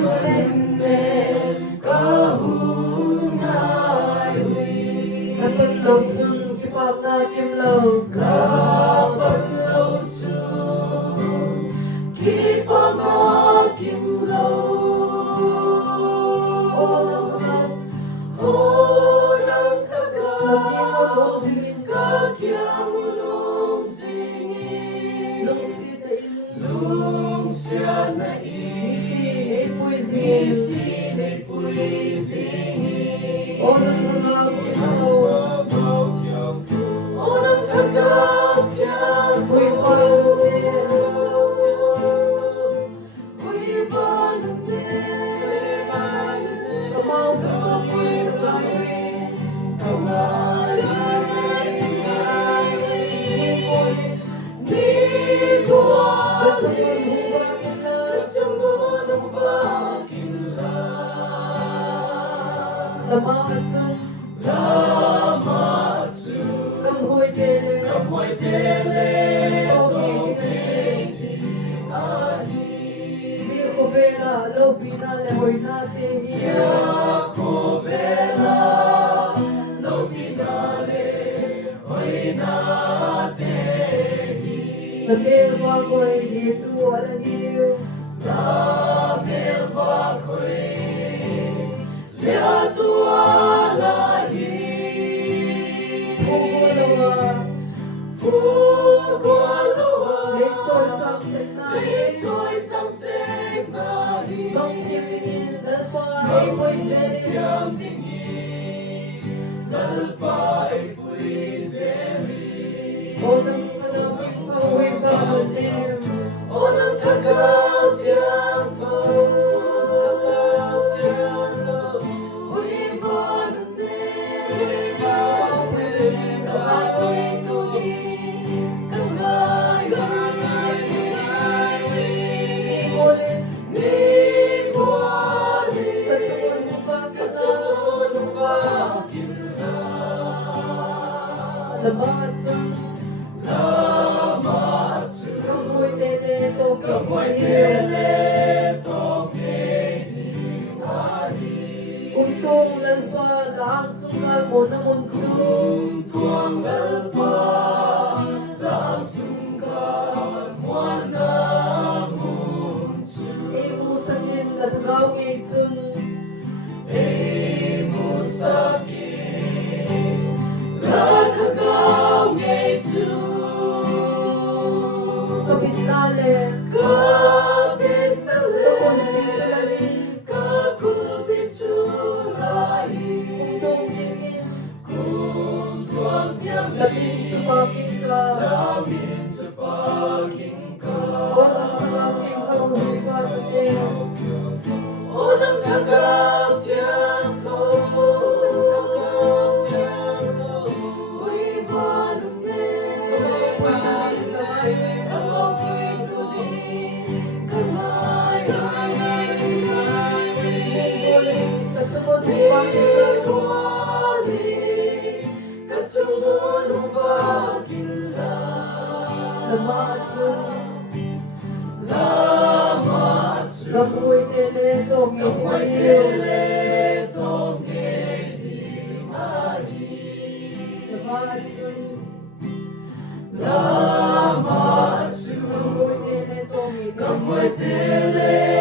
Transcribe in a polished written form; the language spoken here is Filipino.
men kahunay Kapag sun kipak na kimlaw kapaglaw sun kipag na kimlaw Unang tagat kagyamulong singin Lungsya na Misi ay puisingin Unang tagat yan Uy banande Kamuhay tele Bela, lo pinale hoy natin Nabel ba ko'y dito walang iyo Lito'y samsek nahin Bang tingin lalpa'y puiseri Unang malamig pauwi ka malim Unang tagat yan to Uy banande Kapoy tugin Kamay Lamatsu Kamoy tele tongeng hari Untong lalpa langsung mo na munso Tuang lalpa langsung ka muana munsu Iusanin latagaw ngaysun musakin latagaw ngaysun Kabitnale kakubit sulahin Untong tingin kung tuang tiang Lating sumaking ka lamin sa paging ka Walang malamig pauwi ka malim Unang tagat yan to Uy banande Kamoy tudin Kamay Katsumunong bagila Lamatsu Kamuhay tele Kamoy tele tongeng hari Lamatsu Kamoy tele